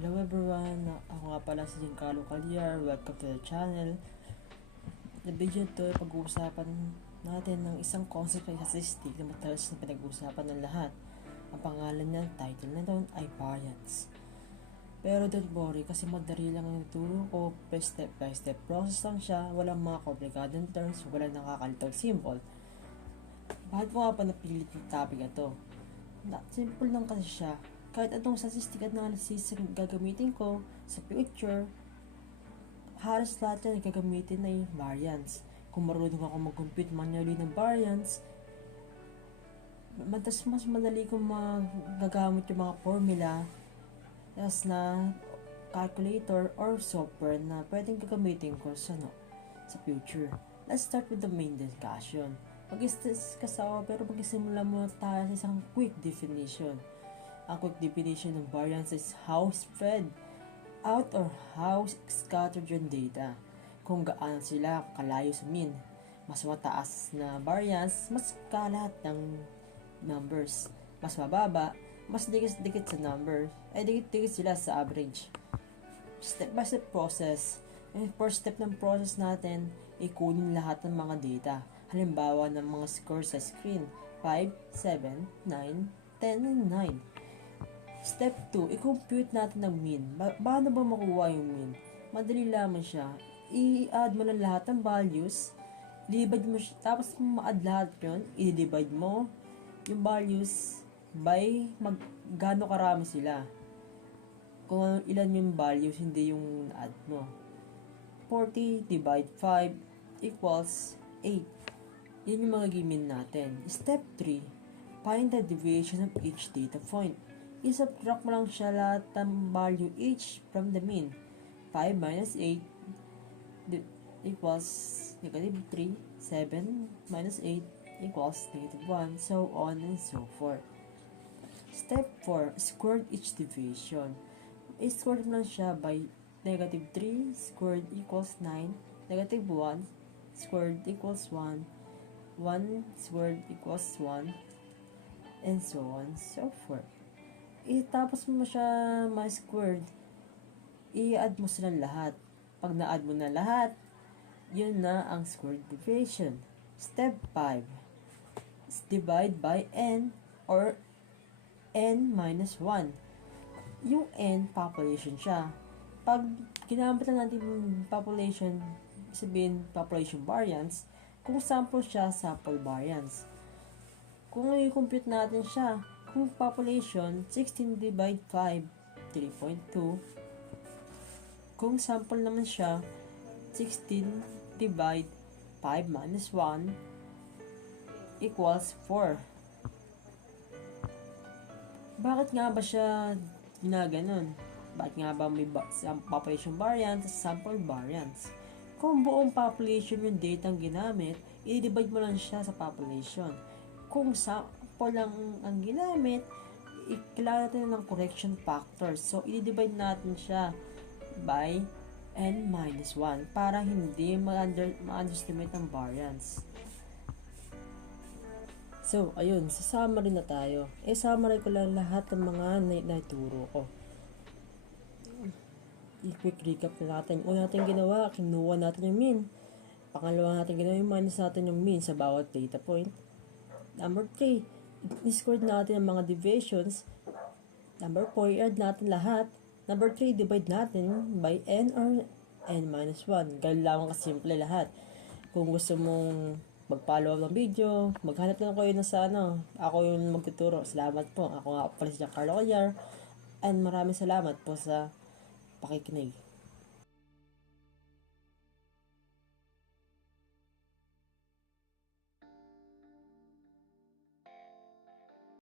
Hello everyone, ako nga pala si Giancarlo Calyar. Welcome to the channel. Sa video ito, pag-uusapan natin ng isang concept ay statistic na matalas na pinag-uusapan ng lahat. Ang pangalan niya, title na doon ay variance. Pero don't worry kasi madali lang ang ituro ko, step by step process lang siya, walang mga komplikadong terms, walang nakakalitong symbol. Bakit ko nga pa napilit yung topic na to? Simple lang kasi siya. Kahit anong statistic analysis ang gagamitin ko sa future, halos lahat yan gagamitin ay variance. Kung marunong ako mag-compute manually ng variance, mas madali kong magagamit yung mga formula na calculator or software na pwedeng gagamitin ko sa future. Let's start with the main discussion. Mag-discuss ako pero mag-isimula muna tayo sa isang quick definition. Ang quick definition ng variance is how spread out or how scattered yung data. Kung gaano sila kalayo sa mean. Mas mataas na variance, mas kalat ng numbers. Mas mababa, mas dikit-dikit sa number. Dikit-dikit sila sa average. Step by step process. Yung first step ng process natin, ikunin lahat ng mga data. Halimbawa ng mga score sa screen. 5, 7, 9, 10, and 9. Step 2, i-compute natin ang mean. Paano ba makuha yung mean? Madali lamang siya. I-add mo na lahat ng values, i-divide mo siya, tapos kung ma-add lahat yun, i-divide mo yung values by gaano karami sila. Kung ilan yung values, hindi yung add mo. 40 divide 5 equals 8. Yan yung magiging mean natin. Step 3, find the deviation of each data point. I-subtract mo lang siya lahat ng value each from the mean. 5 minus 8 equals negative 3. 7 minus 8 equals negative 1. So on and so forth. Step 4, squared each deviation. I-squared mo lang siya by negative 3 squared equals 9. Negative 1 squared equals 1. 1 squared equals 1. And so on and so forth. Tapos mo siya ma-squared, i-add mo silang lahat. Pag na-add mo na lahat, yun na ang squared deviation. Step 5, divide by n or n minus 1. Yung n, population siya. Pag ginamit na natin yung population, sabihin population variance, kung sample siya, sample variance. Kung i-compute natin siya, kung population, 16 divide 5, 3.2. Kung sample naman siya, 16 divide 5 minus 1 equals 4. Bakit nga ba siya ginaganon? Bakit nga ba may population variance at sample variance? Kung buong population yung data ang ginamit, i-divide mo lang siya sa population. Kung lang ang ginamit, kailangan natin ng correction factor. So, i-divide natin siya by n minus 1 para hindi ma-underestimate ang variance. So, ayun, sa summary na tayo. Summary ko lang lahat ng mga naituro ko. I-quick recap na natin. Una natin ginawa, kinuha natin yung mean. Pangalawa natin ginawa yung minus natin yung mean sa bawat data point. Number 3, i-squared natin ang mga deviations. Number 4, i-add natin lahat. Number 3, divide natin by n or n minus 1. Ganun lang kasimple lahat. Kung gusto mong mag-follow up ng video, maghanap lang kayo na sa ako yung magtuturo. Salamat po. Ako nga pala si Giancarlo Calyar. And maraming salamat po sa pakikinig.